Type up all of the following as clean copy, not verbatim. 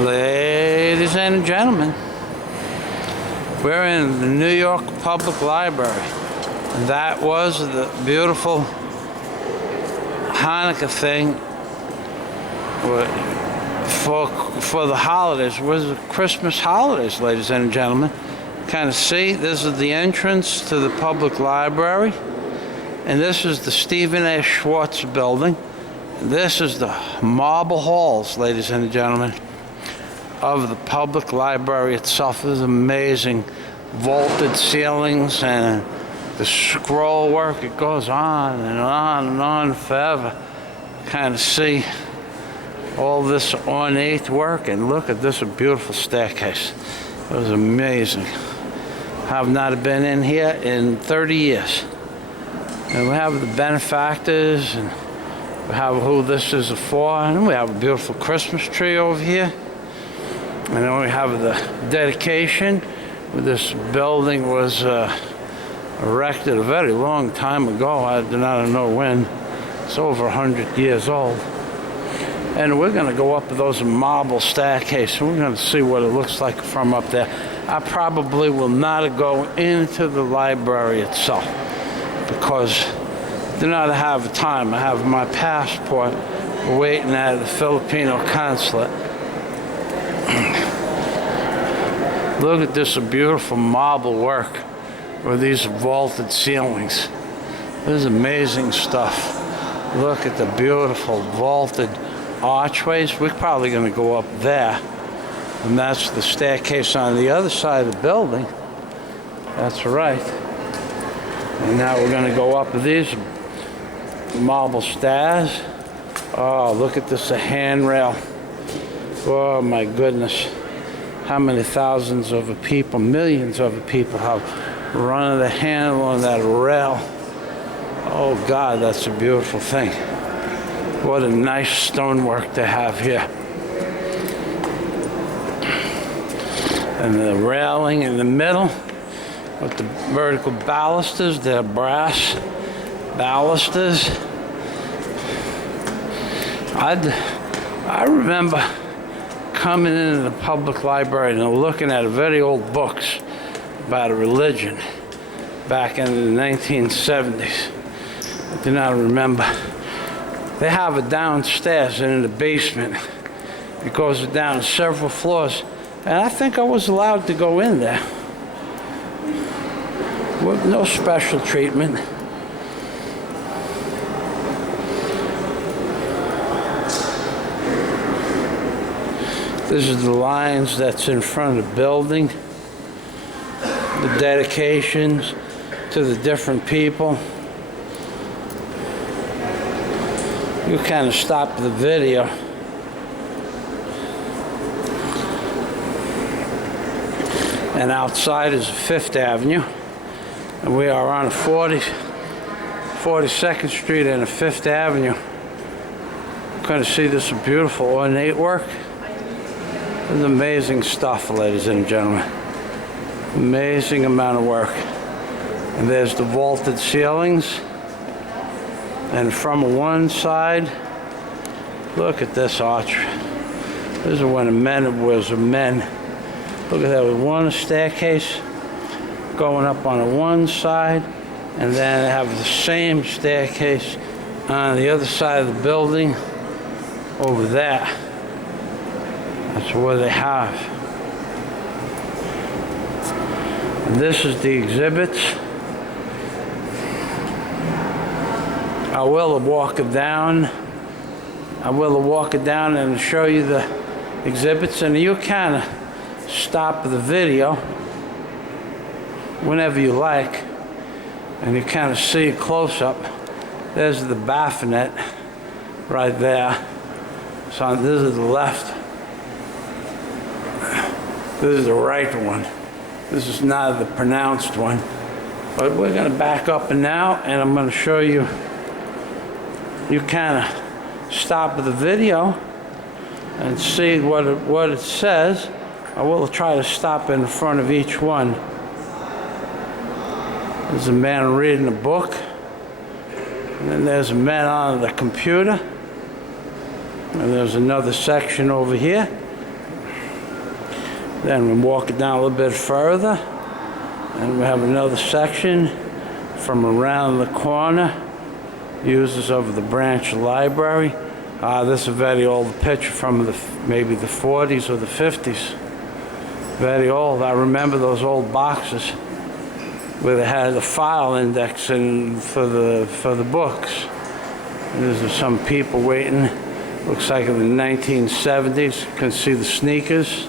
Ladies and gentlemen, we're in the New York Public Library. That was the beautiful Hanukkah thing for the holidays. It was the Christmas holidays, ladies and gentlemen. Kind of see, this is the entrance to the public library, and this is the Stephen A. Schwartz building. This is the marble halls, ladies and gentlemen, of the public library itself. This is amazing. Vaulted ceilings and the scroll work. It goes on and on and on forever. Kind of see all this ornate work, and look at this beautiful staircase. It was amazing. Have not been in here in 30 years. And we have the benefactors, and we have who this is for, and we have a beautiful Christmas tree over here. And then we have the dedication. This building was erected a very long time ago. I do not know when. It's over 100 years old. And we're going to go up those marble staircase, and we're going to see what it looks like from up there. I probably will not go into the library itself because I do not have time. I have my passport waiting at the Filipino consulate. Look at this beautiful marble work with these vaulted ceilings. This is amazing stuff. Look at the beautiful vaulted archways. We're probably going to go up there. And that's the staircase on the other side of the building. That's right. And now we're going to go up these marble stairs. Oh, look at this, a handrail. Oh, my goodness. How many thousands of people, millions of people have run the handle on that rail. Oh God, that's a beautiful thing. What a nice stonework to have here. And the railing in the middle with the vertical balusters, they're brass balusters. I remember coming into the public library and looking at very old books about religion back in the 1970s. I do not remember. They have it downstairs and in the basement. It goes down several floors, and I think I was allowed to go in there with no special treatment. This is the lines that's in front of the building, the dedications to the different people. You kind of stop the video. And outside is Fifth Avenue. And we are on 42nd Street and Fifth Avenue. Kind of see this beautiful ornate work. It's amazing stuff, ladies and gentlemen. Amazing amount of work. And there's the vaulted ceilings. And from one side, look at this arch. This is when the men was men. Look at that, with one staircase going up on the one side, and then they have the same staircase on the other side of the building over there. That's what they have. And this is the exhibits. I will walk it down. I will walk it down and show you the exhibits, and you kind of stop the video whenever you like, and you kind of see a close-up. There's the Baphomet right there. So this is the left. This is the right one. This is not the pronounced one. But we're going to back up and now, and I'm going to show you. You kind of stop the video and see what it says. I will try to stop in front of each one. There's a man reading a book. And then there's a man on the computer. And there's another section over here. Then we walk it down a little bit further, and we have another section from around the corner. Uses of the branch library. This is a very old picture from maybe the 40s or the 50s. Very old. I remember those old boxes where they had a file index for the books. There's some people waiting. Looks like in the 1970s. You can see the sneakers.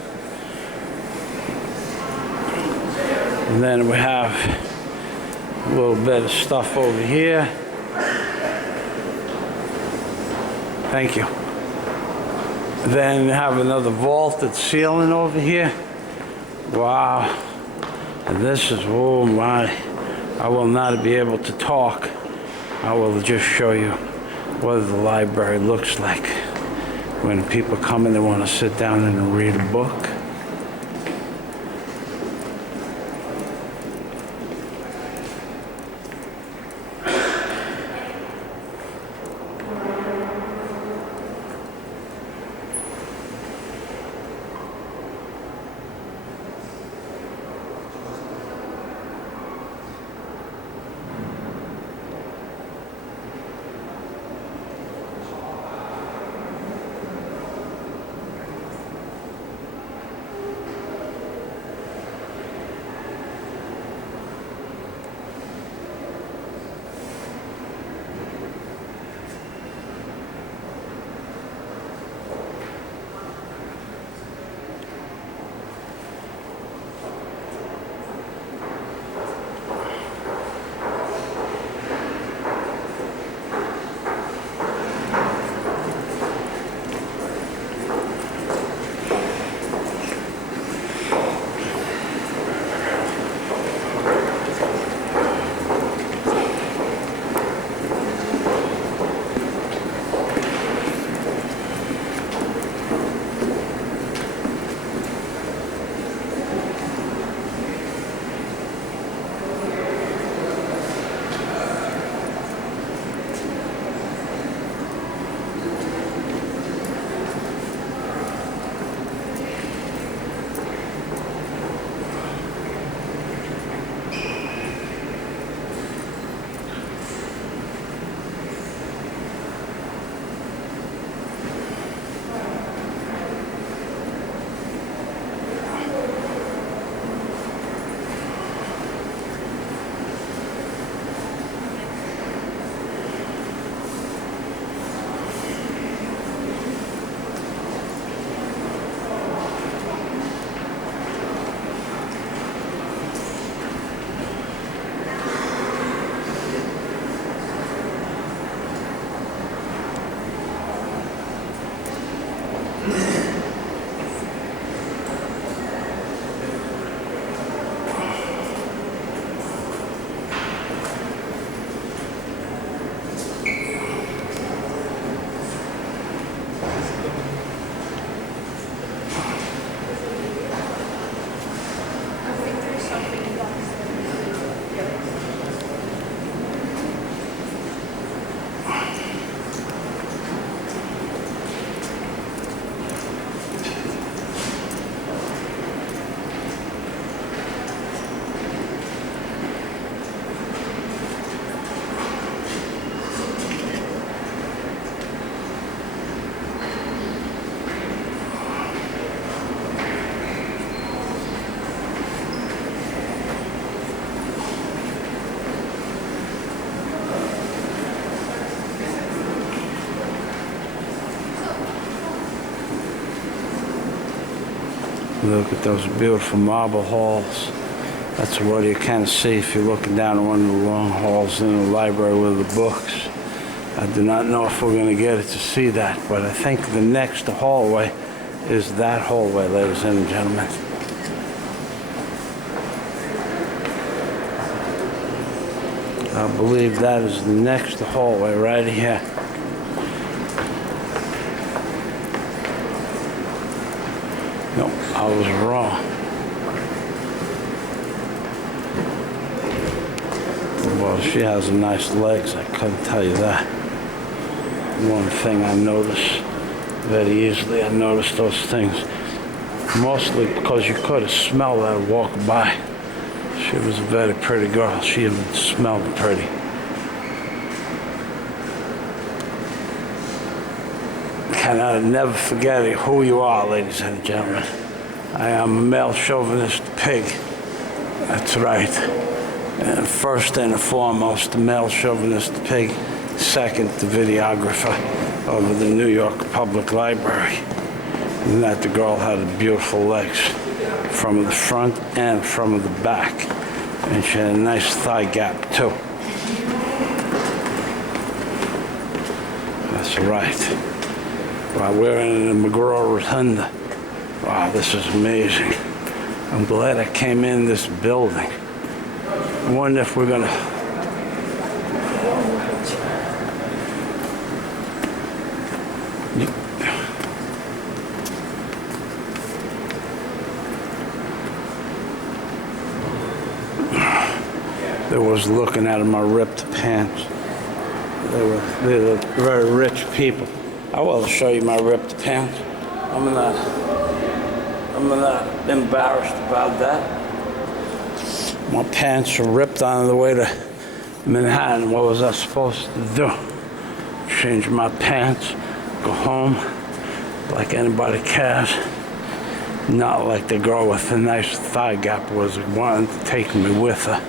And then we have a little bit of stuff over here. Thank you. Then we have another vaulted ceiling over here. Wow. And this is, oh my, I will not be able to talk. I will just show you what the library looks like when people come and they want to sit down and read a book. Look at those beautiful marble halls. That's what you kind of see if you're looking down one of the long halls in the library with the books. I do not know if we're going to get it to see that, but I think the next hallway is that hallway, ladies and gentlemen. I believe that is the next hallway right here. No, I was wrong. Well, she has nice legs, I couldn't tell you that. One thing I noticed very easily, I noticed those things. Mostly because you could have smelled her walking by. She was a very pretty girl. She even smelled pretty. Cannot never forget who you are, ladies and gentlemen. I am a male chauvinist pig. That's right. And first and foremost, the male chauvinist pig. Second, the videographer of the New York Public Library. And that the girl had beautiful legs from the front and from the back. And she had a nice thigh gap, too. That's right. Wow, we're in the McGraw Rotunda. Wow, this is amazing. I'm glad I came in this building. I wonder if we're gonna... They was looking at my ripped pants. They were very rich people. I will show you my ripped pants. I'm not embarrassed about that. My pants were ripped on the way to Manhattan. What was I supposed to do? Change my pants, go home like anybody cares. Not like the girl with the nice thigh gap was wanting to take me with her.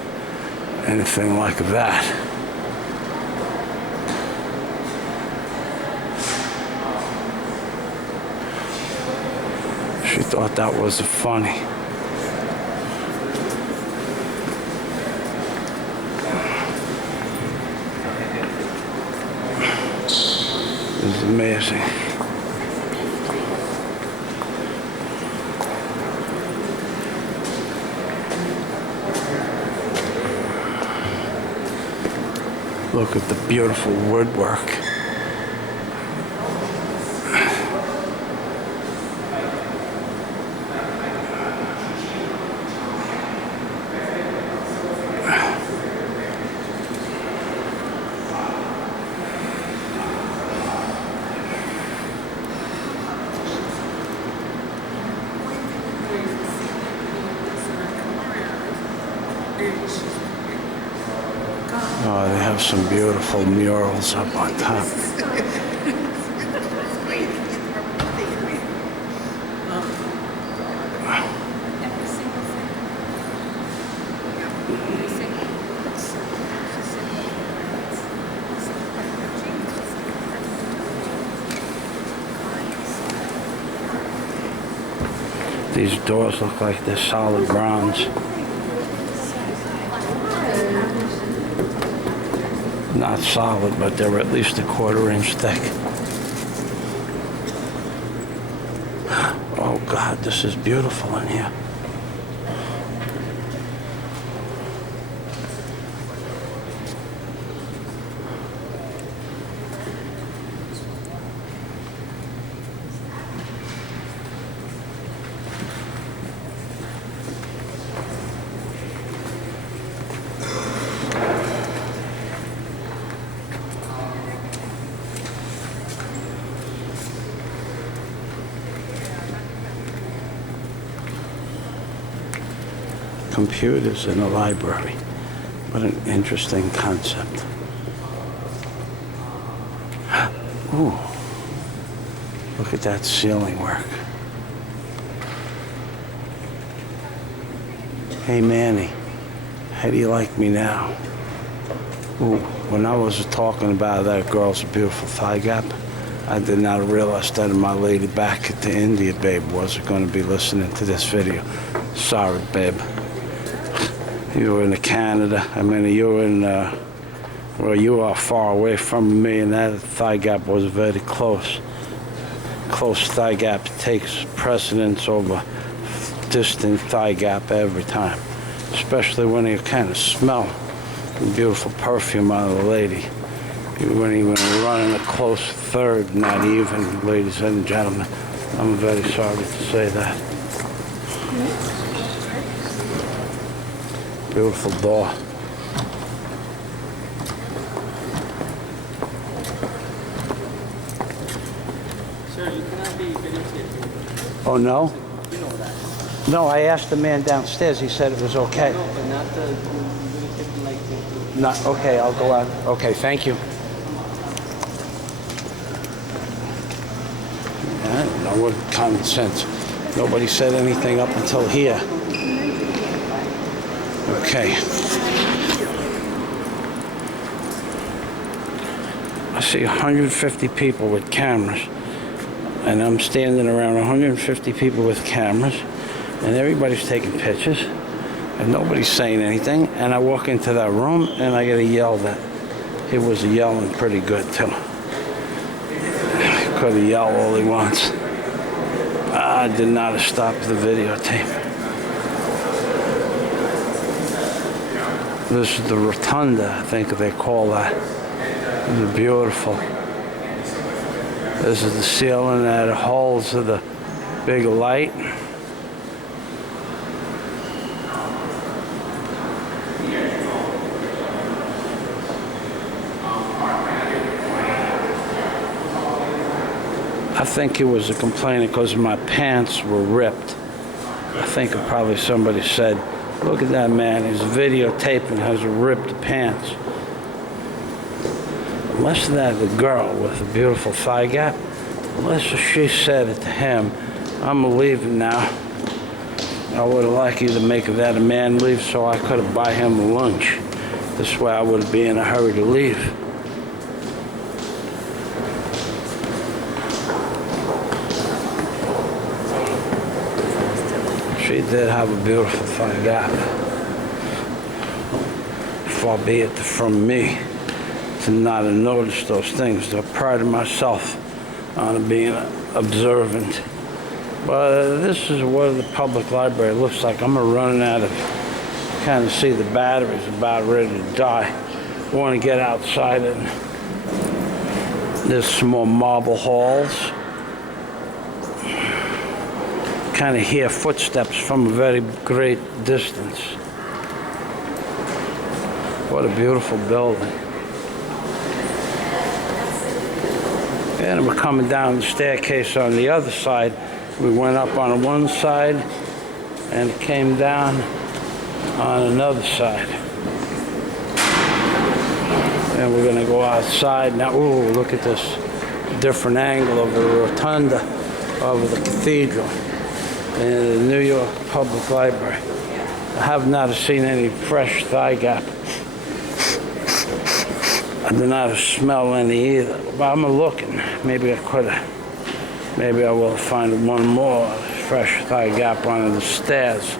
Anything like that. She thought that was funny. It was amazing. Look at the beautiful woodwork. Oh, they have some beautiful murals up on top. These doors look like they're solid bronze. Not solid, but they're at least a 1/4 inch thick. Oh God, this is beautiful in here. Computers in a library. What an interesting concept. Ooh, look at that ceiling work. Hey Manny, how do you like me now? Ooh, when I was talking about that girl's beautiful thigh gap, I did not realize that my lady back at the India, babe, wasn't going to be listening to this video. Sorry, babe. You were in Canada. I mean, you were in, well, you are far away from me, and that thigh gap was very close. Close thigh gap takes precedence over distant thigh gap every time, especially when you kind of smell the beautiful perfume out of the lady. You weren't even running a close third, not even, ladies and gentlemen. I'm very sorry to say that. Beautiful door. Sir, you cannot be videotaped. Oh no? No, I asked the man downstairs. He said it was okay. No, but not the videotape like the... Not okay. I'll go on. Okay, thank you. I don't know what common sense. Nobody said anything up until here. Okay. I see 150 people with cameras, and I'm standing around 150 people with cameras, and everybody's taking pictures, and nobody's saying anything, and I walk into that room, and I get yelled at. He was yelling pretty good, too. He could have yelled all he wants. I did not stop the videotape. This is the rotunda, I think they call that. It's beautiful. This is the ceiling that holds to the big light. I think it was a complaint because my pants were ripped. I think probably somebody said, look at that man, he's videotaping, has ripped pants. Unless that the girl with the beautiful thigh gap, unless she said it to him, I'm leaving now. I would have liked you to make that a man leave so I could have buy him lunch. This way I would be in a hurry to leave. She did have a beautiful thigh gap. Far be it from me to not have noticed those things. I pride myself on being observant. But this is what the public library looks like. I'm running out of, kind of see the battery's about ready to die. I want to get outside and there's some more marble halls. Kind of hear footsteps from a very great distance. What a beautiful building. And we're coming down the staircase on the other side. We went up on one side and it came down on another side. And we're gonna go outside now. Ooh, look at this different angle of the rotunda of the cathedral in the New York Public Library. I have not seen any fresh thigh gap. I do not smell any either, but I'm looking. Maybe I could have, maybe I will find one more fresh thigh gap on the stairs.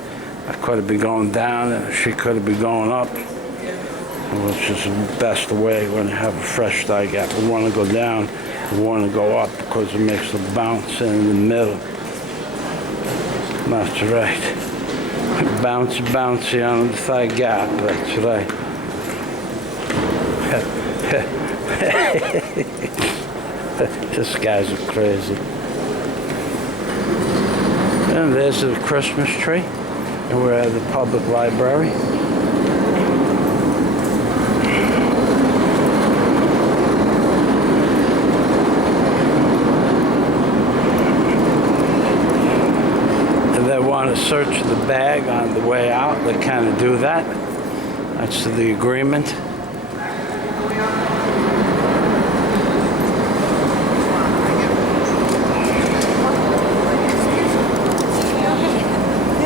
I could have been going down and she could have been going up, which is the best way when you have a fresh thigh gap. We want to go down, we want to go up because it makes a bounce in the middle. That's right. Bouncy, bouncy on the thigh gap, that's right. This guy's crazy. And there's the Christmas tree, and we're at the public library. If they want to search the bag on the way out, they kind of do that. That's the agreement.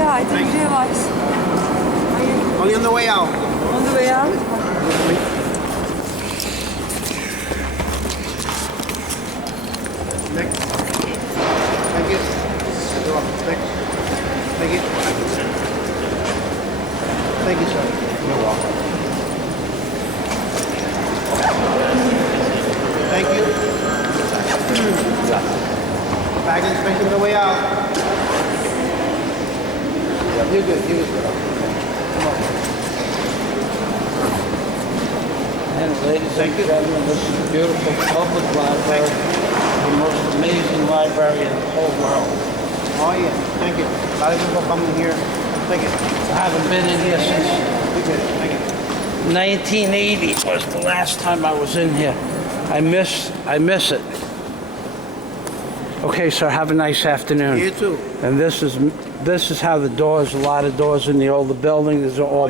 I didn't realize. Only on the way out. On the way out? Next. Thank you. Next. Thank you. Thank you, sir. You're welcome. Thank you. Bag inspection on the way out. You're good, you're good. Come on. And ladies and gentlemen, this is a beautiful public library, the most amazing library in the whole world. Oh yeah, thank you. A lot of people coming here. Thank you. I haven't been in here since You're good, thank you. 1980 was the last time I was in here. I miss it. Okay, sir, have a nice afternoon. You too. And this is how the doors, a lot of doors in the older building, these are all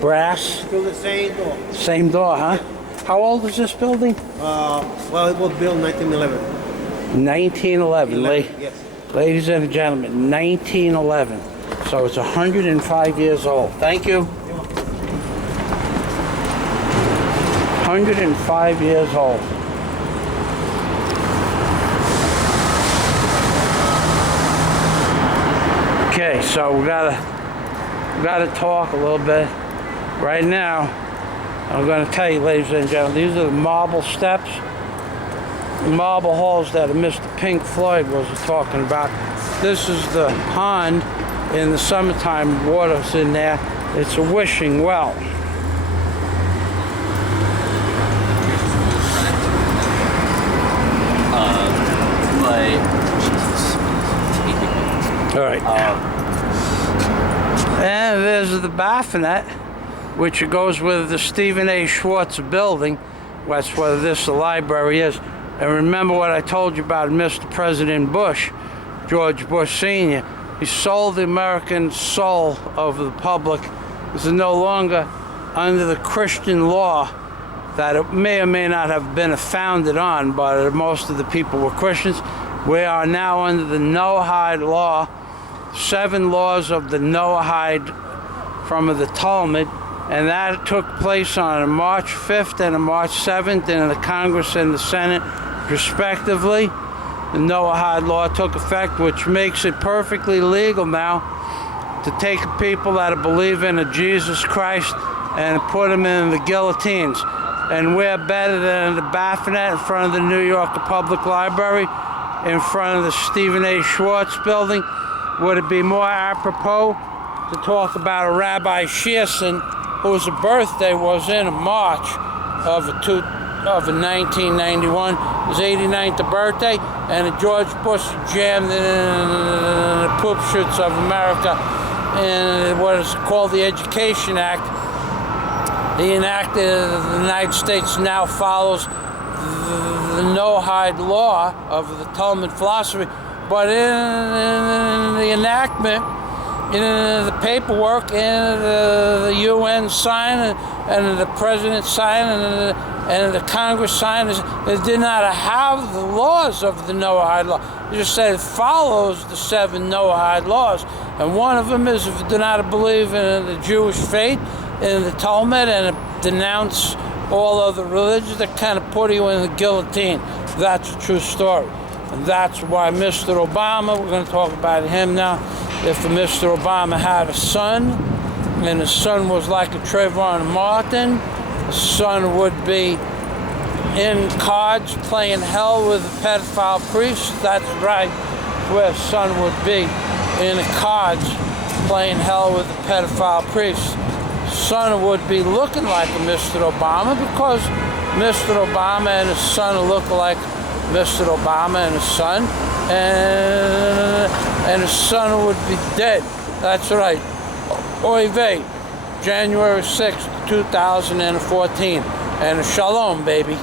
brass. Still the same door. Same door, huh? How old is this building? Well, it was built in 1911. 1911, Yes. ladies and gentlemen, 1911. So it's 105 years old. Thank you. 105 years old. Okay, so we gotta talk a little bit. Right now, I'm gonna tell you, ladies and gentlemen, these are the marble steps, the marble halls that Mr. Pink Floyd was talking about. This is the pond in the summertime, water's in there. It's a wishing well. All right. And there's the bassinet, which goes with the Stephen A. Schwartz building. That's where the library is. And remember what I told you about Mr. President Bush, George Bush Sr. He sold the American soul of the public. This is no longer under the Christian law that it may or may not have been founded on, but most of the people were Christians. We are now under the Noahide law, 7 laws of the Noahide from the Talmud, and that took place on March 5th and March 7th in the Congress and the Senate, respectively. The Noahide law took effect, which makes it perfectly legal now to take people that believe in a Jesus Christ and put them in the guillotines. And we're better than the bassinet in front of the New York Public Library, in front of the Stephen A. Schwartz building. Would it be more apropos to talk about a Rabbi Shearson, whose birthday was in March of 1991, his 89th birthday, and George Bush jammed in the poop shoots of America in what is called the Education Act. The enacted the United States now follows the Noahide law of the Talmud philosophy, but in the enactment, in the paperwork, and the UN sign, and the President sign, and the Congress sign, it did not have the laws of the Noahide law. It just said it follows the 7 Noahide laws, and one of them is if you do not believe in the Jewish faith, in the Talmud, and denounce all other religions, that kind of put you in the guillotine. That's a true story. And that's why Mr. Obama, we're going to talk about him now, if Mr. Obama had a son, and his son was like a Trayvon Martin, the son would be in cards playing hell with a pedophile priest. That's right, where his son would be, in cards playing hell with a pedophile priest. Son would be looking like a Mr. Obama, because Mr. Obama and his son look like Mr. Obama and his son, and his son would be dead. That's right. Oy vey, January 6th, 2014. And shalom, baby.